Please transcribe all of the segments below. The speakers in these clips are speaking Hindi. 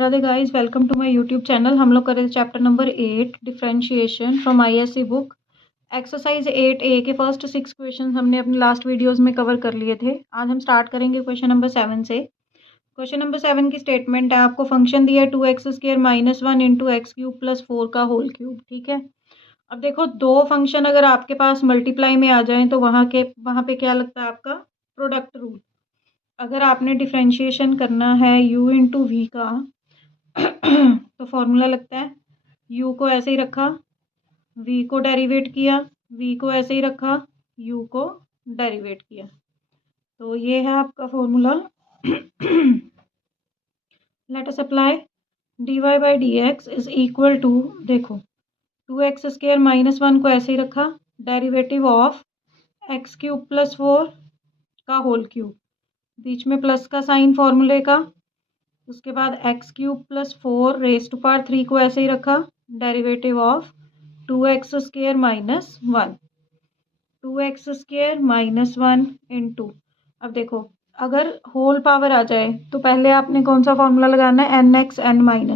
Radhe guys, welcome to my YouTube channel. हम लोग कर रहे थे chapter number 8 differentiation from ISC book. Exercise 8A के फर्स्ट 6 क्वेश्चन हमने अपने लास्ट वीडियोस में कवर कर लिए थे। आज हम स्टार्ट करेंगे क्वेश्चन नंबर 7 से। क्वेश्चन नंबर 7 की स्टेटमेंट है, आपको फंक्शन दिया है 2x² - 1 इंटू x³ प्लस 4 का होल क्यूब। ठीक है, अब देखो दो फंक्शन अगर आपके पास मल्टीप्लाई में आ जाएं तो वहाँ पे क्या लगता है आपका प्रोडक्ट रूल। अगर आपने डिफरेंशिएशन करना है u इंटू वी का तो फॉर्मूला लगता है u को ऐसे ही रखा, v को डेरिवेट किया, v को ऐसे ही रखा, u को डेरिवेट किया। तो ये है आपका formula. Let us apply dy by D x is equal to, देखो 2x² - 1 को ऐसे ही रखा, डेरिवेटिव ऑफ x³ प्लस 4 का होल क्यूब, बीच में प्लस का साइन फॉर्मूले का। उसके बाद x³ plus 4 raise to power 3 को ऐसे ही रखा, derivative of 2x² - 1, 2x² - 1 into, अब देखो अगर होल पावर आ जाए तो पहले आपने कौन सा फॉर्मूला लगाना है, nxn - 1,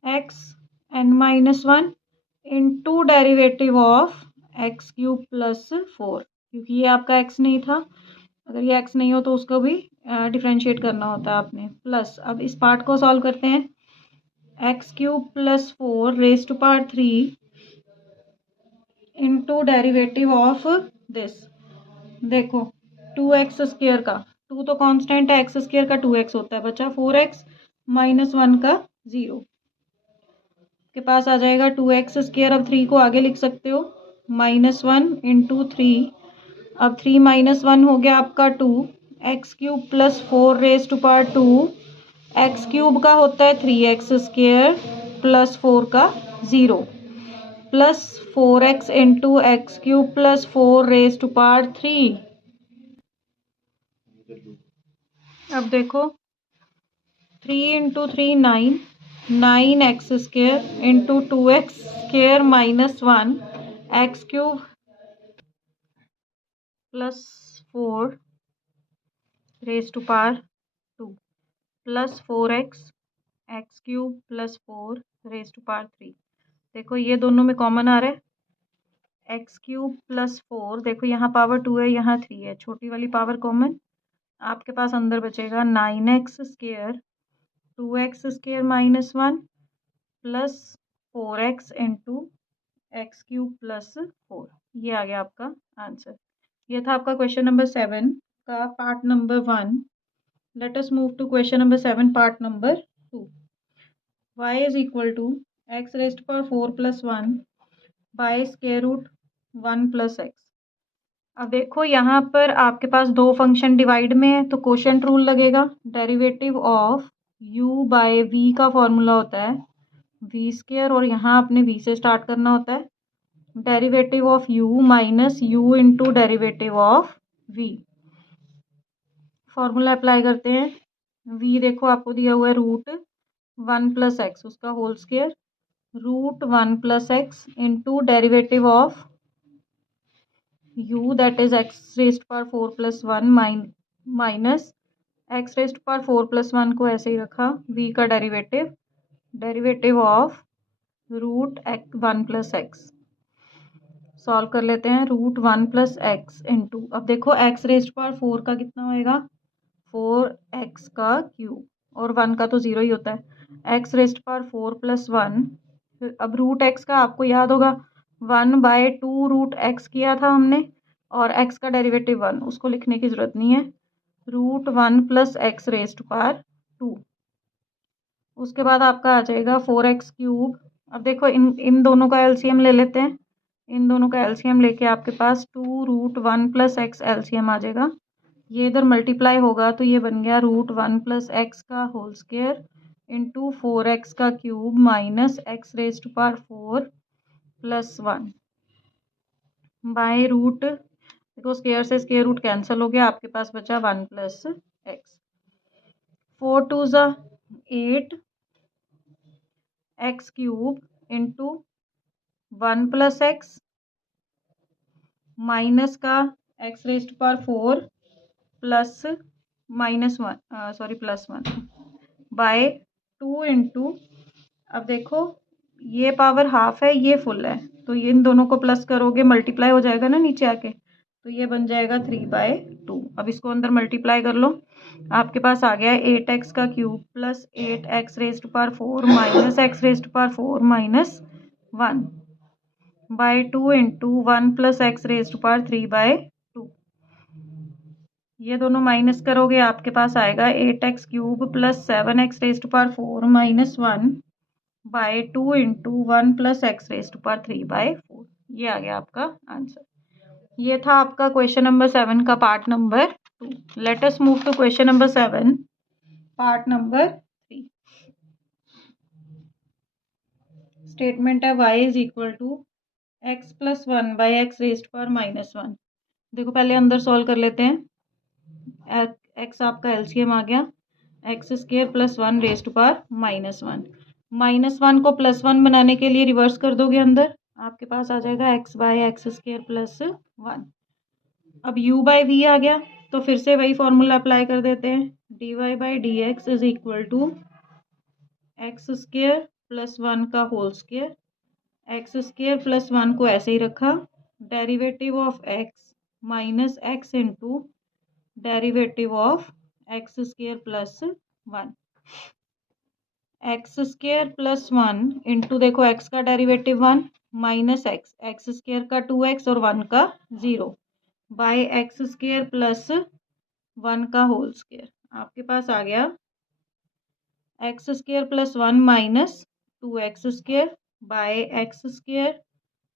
nxn - 1 into derivative of x³ plus 4, क्योंकि ये आपका x नहीं था। अगर ये x नहीं हो तो उसको भी डिफ्रेंशिएट करना होता है आपने, प्लस। अब इस पार्ट को सॉल्व करते हैं, x³ plus 4 raise to power 3 into derivative of this, देखो 2x² का 2 तो कांस्टेंट है, x² का 2x होता है, बचा 4x - 1 का 0 के पास आ जाएगा 2x²। अब 3 को आगे लिख सकते हो, -1 इंटू 3, अब 3 - 1 हो गया आपका 2, x³ plus 4 raise to power 2, x³ का होता है 3x² प्लस 4 का 0, plus 4x into x³ plus 4 raise to power 3। अब देखो 3 into 3 9, 9x² into 2x² - 1, x³ plus 4 raise to power 2 plus 4x x³ plus 4 raise to power 3। देखो ये दोनों में कॉमन आ रहा है, x³ प्लस 4, देखो यहाँ पावर 2 है, यहाँ 3 है, छोटी वाली पावर कॉमन, आपके पास अंदर बचेगा 9x² 2x² - 1 plus 4x into x³ plus 4। ये आ गया आपका आंसर। ये था आपका क्वेश्चन नंबर 7 का part number 1। Let us move to question number 7 part number 2। y is equal to x raise to power 4 plus 1 by square root 1 plus x। अब देखो यहाँ पर आपके पास दो फंक्शन डिवाइड में है तो कोशेंट रूल लगेगा। Derivative of u by v का फॉर्मूला होता है v², और यहाँ अपने v से स्टार्ट करना होता है, derivative of u minus u into derivative of v। Formula apply करते हैं, v देखो आपको दिया हुआ है √1 प्लस एक्स, उसका whole square, √1 plus x into derivative of u that is x raised power 4 plus 1 minus x raised power 4 plus 1 को ऐसे ही रखा, v का derivative, derivative of √1 plus x. Solve कर लेते हैं, √1 प्लस एक्स इंटू, अब देखो x रेज्ड पावर 4 का कितना होएगा, 4x का क्यूब, और 1 का तो 0 ही होता है, x रेज्ड पावर 4 प्लस 1, अब √x का आपको याद होगा 1/2 √x किया था हमने, और x का डेरिवेटिव 1, उसको लिखने की ज़रूरत नहीं है, √1 प्लस एक्स रेज्ड पावर 2। उसके बाद आपका आ जाएगा 4x³। अब देखो इन दोनों का एलसीएम ले लेते हैं, इन दोनों का एलसीएम लेके आपके पास 2√1 प्लस एक्स एलसीएम आ जाएगा। ये इधर मल्टीप्लाई होगा तो ये बन गया √1 प्लस एक्स का होल स्क्वायर इंटू 4x का cube minus x raise to power 4 plus 1 by root, देखो स्क्वायर से स्क्वायर रूट कैंसिल हो गया, आपके पास बचा 1 प्लस एक्स। 4 2 ज़ा 8 x³ into 1 plus x minus का x raise to power 4 plus +1 by 2 into, अब देखो ये पावर हाफ है, ये फुल है, तो ये इन दोनों को प्लस करोगे मल्टीप्लाई हो जाएगा ना नीचे आके, तो ये बन जाएगा 3/2। अब इसको अंदर मल्टीप्लाई कर लो, आपके पास आ गया 8x का cube plus 8x raise to power 4 minus x raise to power 4 minus 1 by 2 into 1 plus x raise to power 3/2। ये दोनों माइनस करोगे, आपके पास आएगा 8x cube plus 7x raise to power 4 minus 1 by 2 into 1 plus x raise to power 3/4। ये आ गया आपका आंसर। ये था आपका क्वेश्चन नंबर 7 का part number 2। Let us move to question number 7 part number 3। Statement है y is equal to x plus 1 by x raise to power minus 1। देखो पहले अंदर सॉल्व कर लेते हैं। x आपका एलसीएम आ गया, x square plus 1 raise to power -1। -1 को +1 बनाने के लिए रिवर्स कर दोगे अंदर, आपके पास आ जाएगा x by x square plus 1। अब u बाई वी आ गया, तो फिर से वही फॉर्मूला अप्लाई कर देते हैं। dy by D x is equal to x square plus 1 का whole square, x square plus 1 को ऐसे ही रखा, derivative of x minus x into derivative of x square plus 1। X square plus 1 into, देखो x का डेरिवेटिव 1 माइनस एक्स स्क्वायर का 2x और 1 का 0 बाय एक्स स्क्वायर प्लस 1 का होल स्क्वायर। आपके पास आ गया x square plus 1 minus 2x square by x square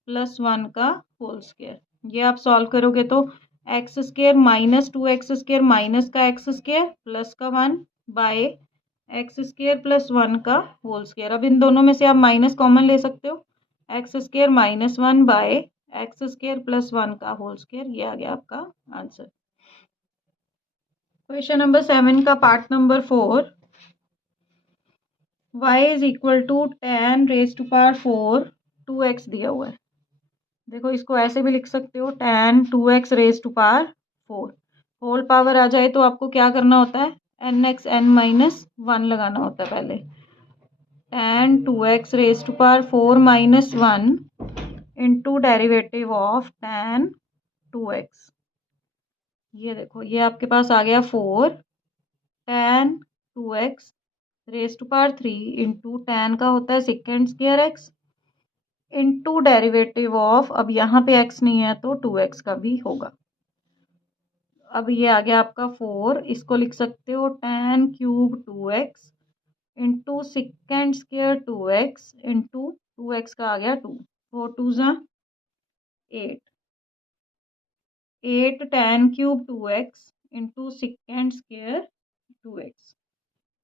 plus 1 का होल स्क्वायर। ये आप सॉल्व करोगे तो x square minus 2x square minus का एक्स स्क्वायर प्लस का 1 बाय एक्स स्क्वायर प्लस 1 का होल स्क्वायर। अब इन दोनों में से आप माइनस कॉमन ले सकते हो, x square minus 1 by x square plus 1 का होल स्क्वायर। ये आ गया आपका आंसर। क्वेश्चन नंबर 7 का part number 4, y is equal to tan raise to power 4 2x दिया हुआ है। देखो इसको ऐसे भी लिख सकते हो, tan 2x raise to power 4। Whole power आ जाए तो आपको क्या करना होता है, nx n माइनस 1 लगाना होता है पहले। tan 2x raise to power 4 minus 1 into derivative of tan 2x। ये देखो ये आपके पास आ गया 4 tan 2x raise to power 3 into tan का होता है second square x into derivative of, अब यहाँ पे x नहीं है तो 2x का भी होगा। अब ये आ गया आपका 4, इसको लिख सकते हो tan cube 2x into second square 2x into 2x का आ गया 2, 4 2 ज़ा 8, 8 tan cube 2x into second square 2x।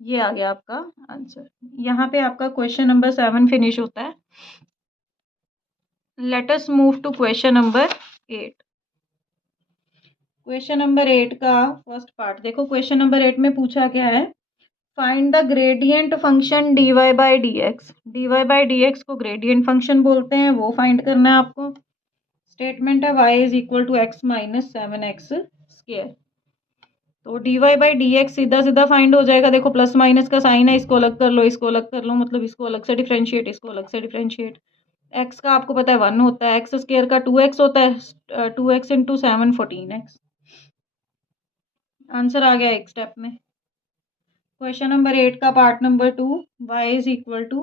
ये आ गया आपका आंसर। यहाँ पे आपका क्वेश्चन नंबर 7 फिनिश होता है। Let us move to question number 8। Question number 8 का फर्स्ट पार्ट देखो। क्वेश्चन नंबर 8 में पूछा क्या है, find the gradient function dy by D x. dy by D x को ग्रेडियंट फंक्शन बोलते हैं, वो फाइंड करना है आपको। स्टेटमेंट है y is equal to x minus 7x square. तो dy बाई डी एक्स सीधा सीधा फाइंड हो जाएगा। देखो प्लस माइनस का साइन है, इसको अलग कर लो, इसको अलग कर लो, मतलब इसको अलग से डिफ्रेंशिएट, इसको अलग से डिफ्रेंशिएट। एक्स का आपको पता है 1 होता है, एक्स स्क्वायर का 2x होता है, 2x इंटू 7 14x। आंसर आ गया एक स्टेप में। क्वेश्चन नंबर 8 का part number 2, y is equal to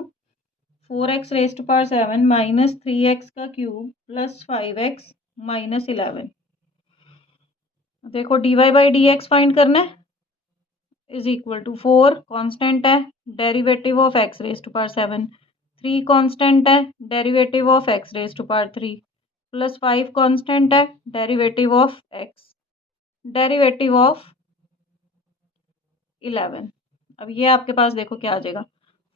4x raise to power 7 minus 3x का क्यूब प्लस 5x माइनस 11। देखो D Y by D x find करना है, इज इक्वल टू 4 कांस्टेंट है, derivative of x raise to power 7, 3 constant है, derivative of x raise to power 3 plus 5 constant है, derivative of x, derivative of 11। अब ये आपके पास देखो क्या आ जाएगा,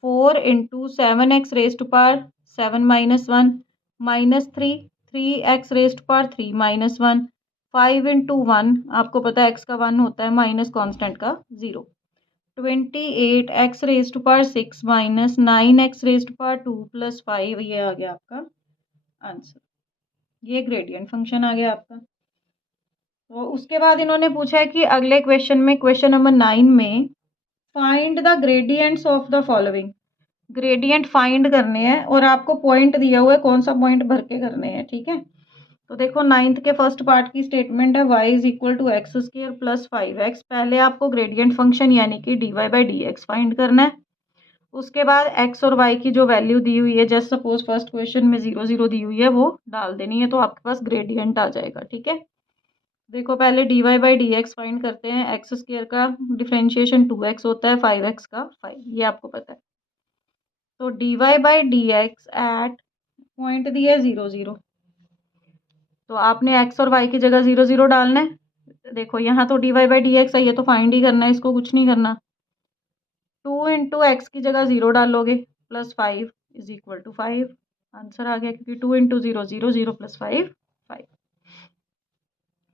4 into 7x raise to power 7 minus 1 minus 3x raise to power 3 minus 1, 5 into 1 आपको पता है x का 1 होता है माइनस कॉन्स्टेंट का 0, 28x raise to power 6 minus 9x raise to power 2 plus 5। ये आ गया आपका आंसर। ये ग्रेडियंट फंक्शन आ गया आपका। तो उसके बाद इन्होंने पूछा है कि अगले क्वेश्चन में, क्वेश्चन नंबर 9 में, find the gradients of the following. Gradient find करने हैं और आपको पॉइंट दिया हुआ है, कौन सा पॉइंट भर के करने हैं, ठीक है। तो देखो 9th के फर्स्ट पार्ट की स्टेटमेंट है y is equal to x square plus 5x। पहले आपको ग्रेडियंट फंक्शन यानी कि dy by D x find करना है। उसके बाद x और y की जो वैल्यू दी हुई है, जस्ट सपोज फर्स्ट क्वेश्चन में 0 0 दी हुई है, वो डाल देनी है, तो आपके पास ग्रेडियंट आ जाएगा, ठीक है। देखो पहले dy by D x find करते हैं। एक्स स्क्र का डिफ्रेंशिएशन 2x होता है, 5x का 5, ये आपको पता है। तो dy by D x at point दिया है 0 0, तो आपने x और y की जगह 0 0 डालना है। देखो यहाँ तो dy बाई डी एक्स है, ये तो फाइंड ही करना है, इसको कुछ नहीं करना। 2 इंटू एक्स की जगह 0 डालोगे, plus 5 is equal to 5। Answer आ गया, क्योंकि 2 इंटू 0 0 0 प्लस 5 5।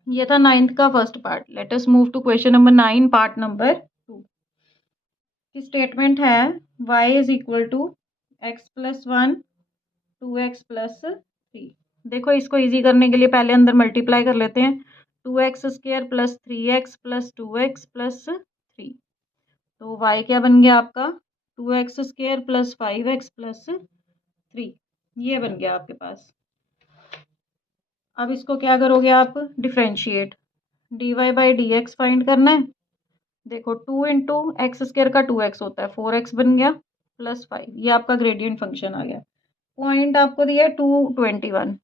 ये था 9th का first part. Let us move to question number 9 part number 2 की स्टेटमेंट है y is equal to x plus 1 2x plus 3। देखो इसको इजी करने के लिए पहले अंदर मल्टीप्लाई कर लेते हैं। 2x square plus 3x plus 2x plus 3। तो y क्या बन गया आपका, 2x square plus 5x plus 3, ये बन गया आपके पास। अब इसको क्या करोगे आप, differentiate. dy by D x find करना है। देखो 2 इंटू एक्स स्क्र का 2x होता है, 4x बन गया, प्लस 5, ये आपका ग्रेडियंट फंक्शन आ गया। पॉइंट आपको दिया है 221।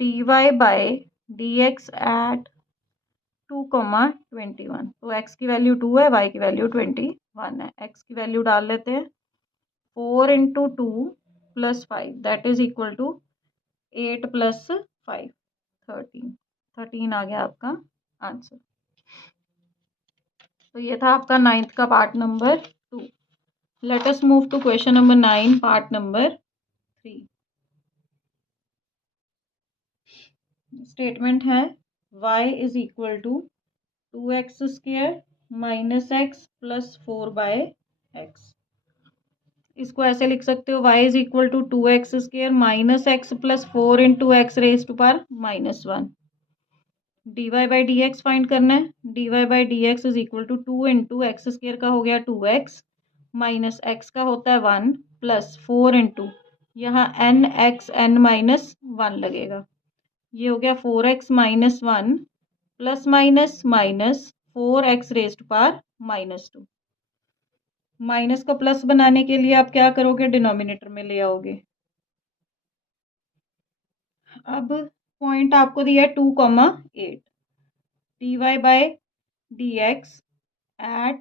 dy by D x at 2,21। तो x की वैल्यू 2 है, y की वैल्यू 21 है। x की वैल्यू डाल लेते हैं, 4 into 2 plus 5 that is equal to 8 plus 5 13 आ गया आपका आंसर। तो ये था आपका 9th का part number 2। Let us move to question number 9 part number 3। Statement है y is equal to 2x square minus x plus 4 by x. इसको ऐसे लिख सकते हो, y is equal to 2x square minus x plus 4 into x raise to power minus 1। dy by D x find करना है। dy by D x is equal to 2 into x square का हो गया 2x माइनस एक्स का होता है 1 प्लस 4 इंटू, यहाँ एन एक्स एन माइनस 1 लगेगा, ये हो गया 4x minus 1 plus minus minus 4x raised power minus 2। Minus का प्लस बनाने के लिए आप क्या करोगे, डिनोमिनेटर में ले आओगे। अब पॉइंट आपको दिया है 2,8। dy by D x at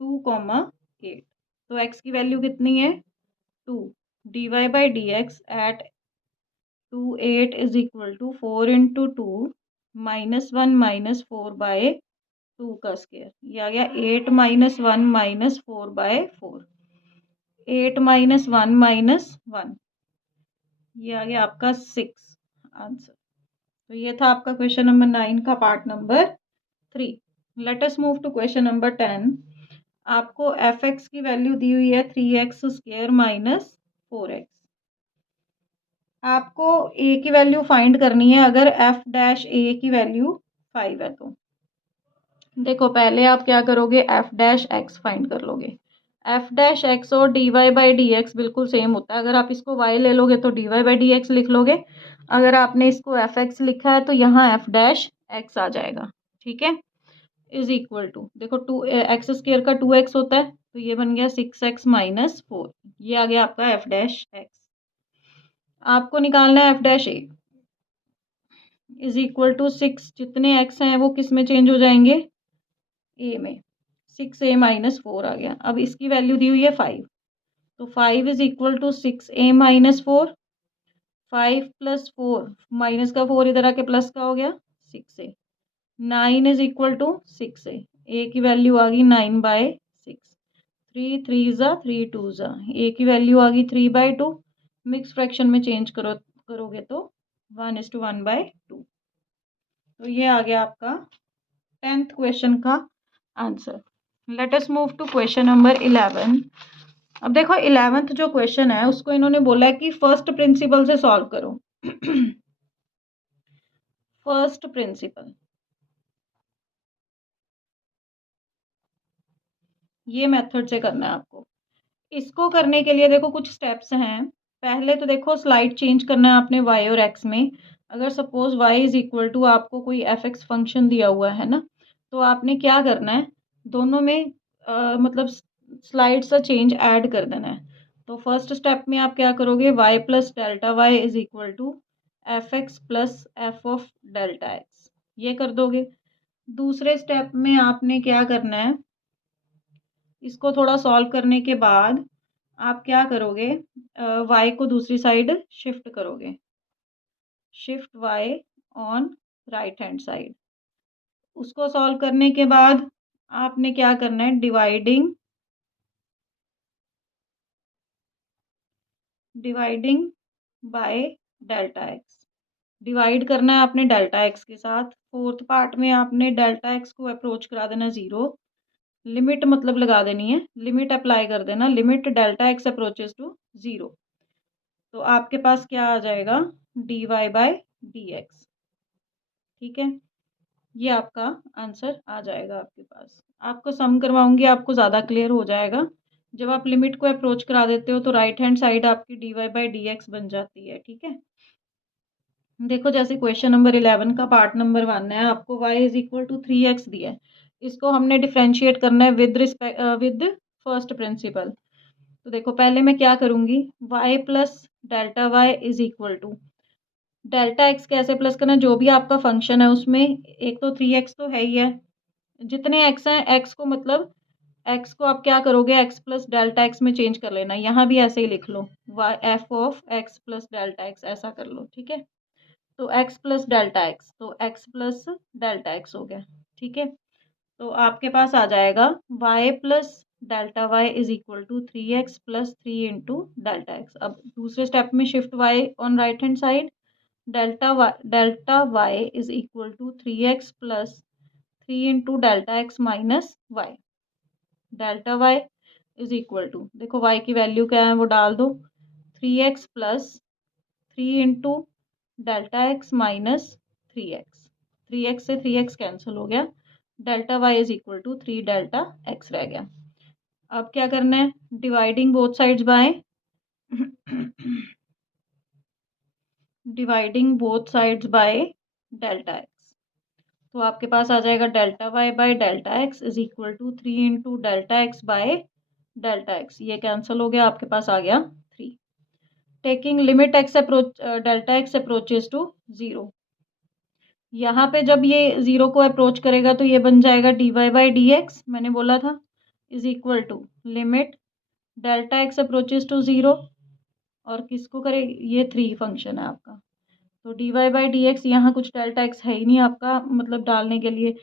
2,8, तो x की वैल्यू कितनी है 2। dy by D x at 2 8 is equal to 4 into 2 minus 1 minus 4 by 2 का स्क्वायर, ये आ गया 8 minus 1 minus 4 by 4, 8 minus 1 minus 1, ये आ गया आपका 6 आंसर। तो ये था आपका क्वेश्चन नंबर 9 का part number 3। Let us move to question number 10। आपको एफ एक्स की वैल्यू दी हुई है 3x स्क्वायर माइनस 4x। आपको a की वैल्यू फाइंड करनी है अगर एफ डैश a की वैल्यू 5 है तो। देखो पहले आप क्या करोगे, एफ डैश एक्स फाइंड कर लोगे। एफ डैश एक्स और d Y by D x बिल्कुल सेम होता है। अगर आप इसको y ले लोगे तो d Y by D x लिख लोगे। अगर आपने इसको एफ एक्स लिखा है तो यहाँ एफ डैश एक्स आ जाएगा, ठीक है। इज इक्वल टू, देखो 2 एक्स स्क्र का 2x होता है, तो ये बन गया 6x माइनस 4, ये आ गया आपका एफ डैश एक्स। आपको निकालना है f dash a is equal to 6, जितने x हैं वो किस में चेंज हो जाएंगे, ए में। 6a माइनस 4 आ गया। अब इसकी वैल्यू दी हुई है 5, तो 5 is equal to 6a minus 4, 5 plus 4, minus का 4 इधर आके प्लस का हो गया 6a, 9 is equal to 6a, a की वैल्यू आ गई 9 बाय 6, 3 3 ज़ा 3 2 ज़ा, a की वैल्यू आ गई 3 बाय 2, मिक्स फ्रैक्शन में चेंज करोगे तो 1:1 बाय 2। तो ये आ गया आपका 10th क्वेश्चन का answer. Let us move to question number 11। अब देखो 11th जो क्वेश्चन है उसको इन्होंने बोला है कि फर्स्ट प्रिंसिपल से सॉल्व करो। फर्स्ट प्रिंसिपल, ये मेथड से करना है आपको। इसको करने के लिए देखो कुछ स्टेप्स हैं। पहले तो देखो स्लाइड चेंज करना है आपने वाई और एक्स में। अगर suppose y is equal to आपको कोई एफ एक्स फंक्शन दिया हुआ है ना, तो आपने क्या करना है, दोनों में मतलब स्लाइड सा चेंज ऐड कर देना है। तो फर्स्ट स्टेप में आप क्या करोगे, y plus delta y is equal to f x plus f of delta x, ये कर दोगे। दूसरे स्टेप में आपने क्या करना है, इसको थोड़ा सॉल्व करने के बाद आप क्या करोगे, वाई को दूसरी साइड शिफ्ट करोगे, shift by on right hand side. उसको सॉल्व करने के बाद आपने क्या करना है, dividing by delta x, divide करना है आपने डेल्टा एक्स के साथ। फोर्थ पार्ट में आपने डेल्टा एक्स को अप्रोच करा देना जीरो, लिमिट मतलब लगा देनी है, लिमिट अप्लाई कर देना, limit delta x approaches to zero. तो आपके पास क्या आ जाएगा, d Y by D x. ठीक है, ये आपका आंसर आ जाएगा आपके पास। आपको सम करवाऊंगी, आपको ज़्यादा क्लियर हो जाएगा। जब आप लिमिट को अप्रोच करा देते हो तो राइट हैंड साइड आपकी d Y by D x बन जाती है। ठीक है, देखो जैसे क्वेश्चन नंबर 11 का पार्ट नंबर 1 है, आपको y is equal to 3x दिया है। इसको हमने डिफ्रेंशिएट करना है with respect with first principle. तो देखो पहले मैं क्या करूंगी, y plus delta y is equal to delta x कैसे प्लस करना है, जो भी आपका फंक्शन है उसमें एक तो 3x तो है ही है, जितने x हैं x को मतलब x को आप क्या करोगे, x प्लस डेल्टा एक्स में चेंज कर लेना, यहाँ भी ऐसे ही लिख लो, y F of x plus delta x ऐसा कर लो। ठीक है, तो x प्लस डेल्टा एक्स, तो x प्लस डेल्टा एक्स हो गया। ठीक है, तो आपके पास आ जाएगा y plus delta y is equal to 3x plus 3 into delta x. अब दूसरे स्टेप में shift y on right hand side, delta y is equal to 3x plus 3 into delta x minus y. Delta y is equal to, देखो y की वैल्यू क्या है वो डाल दो, 3x plus 3 into delta x minus 3x, 3x से 3x कैंसिल हो गया, delta y is equal to 3 delta x रह गया। अब क्या करना है, dividing both sides by dividing both sides by delta x. तो आपके पास आ जाएगा delta y by delta x is equal to 3 into delta x by delta x, ये कैंसिल हो गया, आपके पास आ गया 3। Taking limit x approach delta x approaches to zero, यहाँ पे जब ये जीरो को अप्रोच करेगा तो ये बन जाएगा d Y by D x, मैंने बोला था, is equal to limit delta x approaches to zero, और किसको करे, ये 3 फंक्शन है आपका, तो d Y by D x, यहाँ कुछ डेल्टा एक्स है ही नहीं आपका मतलब डालने के लिए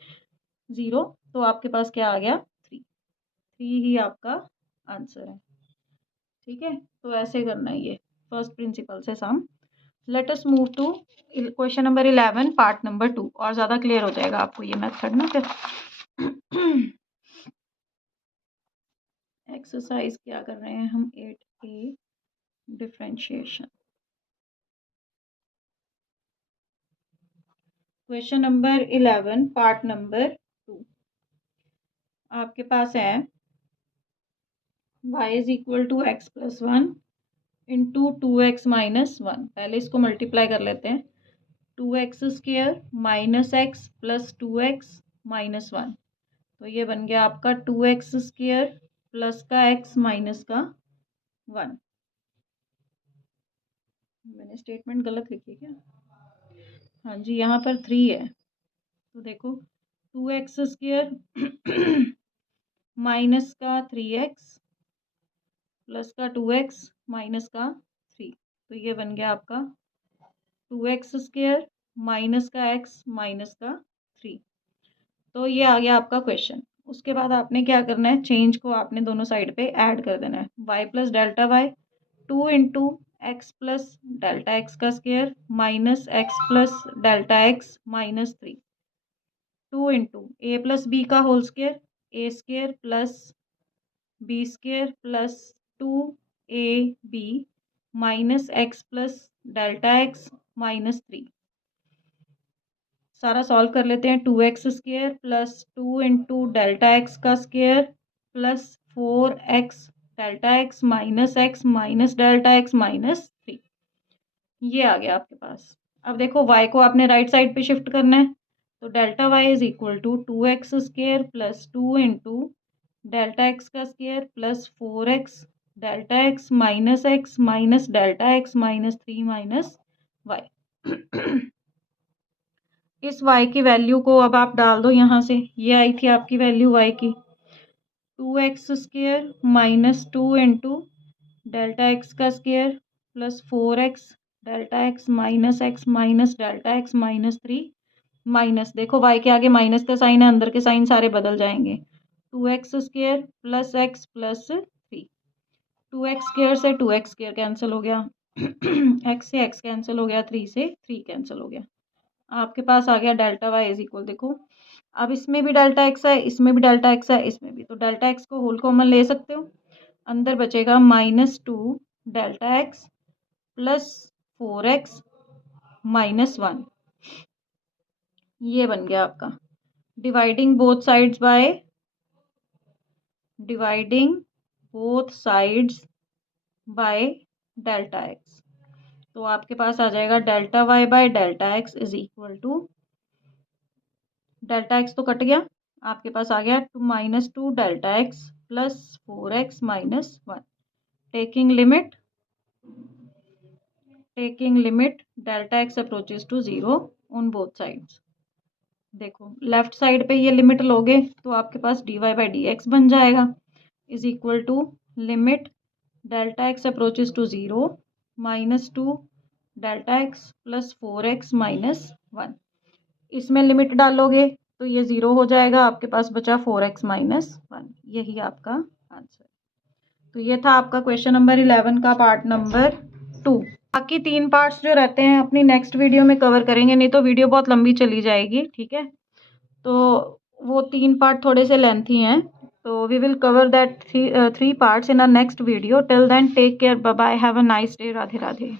जीरो, तो आपके पास क्या आ गया 3, 3 ही आपका आंसर है। ठीक है, तो ऐसे करना है ये फर्स्ट प्रिंसिपल से sum. Let us move to question number 11 part number 2, और ज़्यादा क्लियर हो जाएगा आपको ये मेथड ना फिर। एक्सरसाइज क्या कर रहे हैं हम, 8A differentiation. Question number 11 part number 2 आपके पास है, y is equal to x plus 1 into 2x minus 1। पहले इसको मल्टीप्लाई कर लेते हैं, 2x square minus x plus 2x minus 1, तो ये बन गया आपका 2x स्क्वेयर प्लस का x माइनस का 1। मैंने स्टेटमेंट गलत लिखी क्या, हाँ जी यहाँ पर 3 है, तो देखो 2x स्क्वेयर माइनस का 3x प्लस का 2x माइनस का 3, तो ये बन गया आपका 2x स्क्वेयर माइनस का x माइनस का 3। तो ये आ गया आपका क्वेश्चन। उसके बाद आपने क्या करना है, चेंज को आपने दोनों साइड पे ऐड कर देना है, y plus delta Y 2 into X plus delta X का square minus x plus delta x minus 3, 2 into a plus B का whole square, A square plus B square plus 2ab minus x plus delta x minus 3। सारा सॉल्व कर लेते हैं। 2x² plus 2 into delta X का square plus 4x delta x minus delta X -3, ये आ गया आपके पास। अब देखो y को आपने राइट साइड पे शिफ्ट करना है, तो delta y is equal to 2x² plus 2 into delta X का square plus 4x delta x minus delta X -3 minus y। इस y की वैल्यू को अब आप डाल दो यहाँ से, ये आई थी आपकी वैल्यू y की 2x² minus 2 into delta X का square plus 4x delta x minus delta X -3 minus, देखो y के आगे माइनस का साइन है, अंदर के साइन सारे बदल जाएंगे। 2x² plus x plus 3, 2x² से 2x² कैंसिल हो गया x से x कैंसिल हो गया, 3 से 3 कैंसिल हो गया। आपके पास आ गया डेल्टा y इज इक्वल, देखो अब इसमें भी डेल्टा x है, इसमें भी डेल्टा x है, इसमें भी, तो डेल्टा x को होल कॉमन ले सकते हो, अंदर बचेगा -2 डेल्टा एक्स प्लस 4x -1, ये बन गया आपका। Dividing both sides by delta x, तो आपके पास आ जाएगा delta y by delta x is equal to, delta x तो कट गया, आपके पास आ गया -2 delta x plus 4x -1। Taking limit delta x approaches to 0 on both sides. देखो लेफ्ट साइड पे ये लिमिट लोगे तो आपके पास dy बाई डी एक्स बन जाएगा is equal to limit delta x approaches to 0 -2 delta x plus 4x -1। इसमें लिमिट डालोगे तो ये 0 हो जाएगा, आपके पास बचा 4x -1, यही आपका आंसर। तो ये था आपका क्वेश्चन नंबर 11 का पार्ट नंबर 2। बाकी 3 पार्ट्स जो रहते हैं अपनी नेक्स्ट वीडियो में कवर करेंगे, नहीं तो वीडियो बहुत लंबी चली जाएगी, ठीक है। तो वो 3 पार्ट थोड़े से लेंथी हैं, तो we will cover that 3 parts in our next video. Till then take care, bye bye, have a nice day, Radhe Radhe.